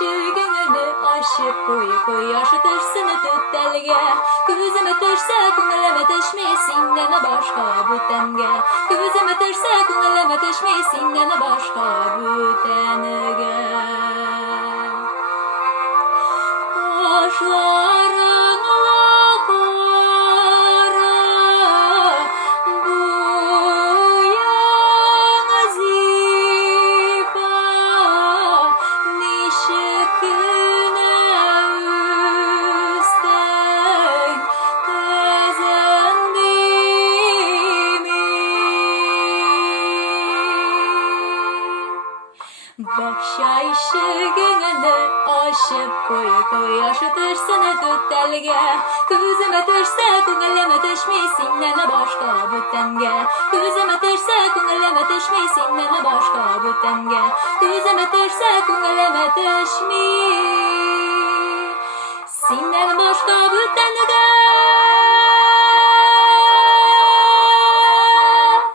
ишигini aşıp koy yaşatırsın tüttelge. Gözüme düşse ko'nglime düşmesin yana başka bütenge. Gözüme düşse ko'nglime düşmesin yana başka bütenge. Aşların alakara bu yanzifa nişikine üstten kazandimi. Bakşa ишигini aşıp koy yaşatırsın tüttelge. Gözüme düşse ko'nglime düşmesin yana başka bütenge. Gözüme düşse ko'nglime düşmesin yana başka bütenge. Gözüme düşse ko'nglime düşmesin yana başka bütenge.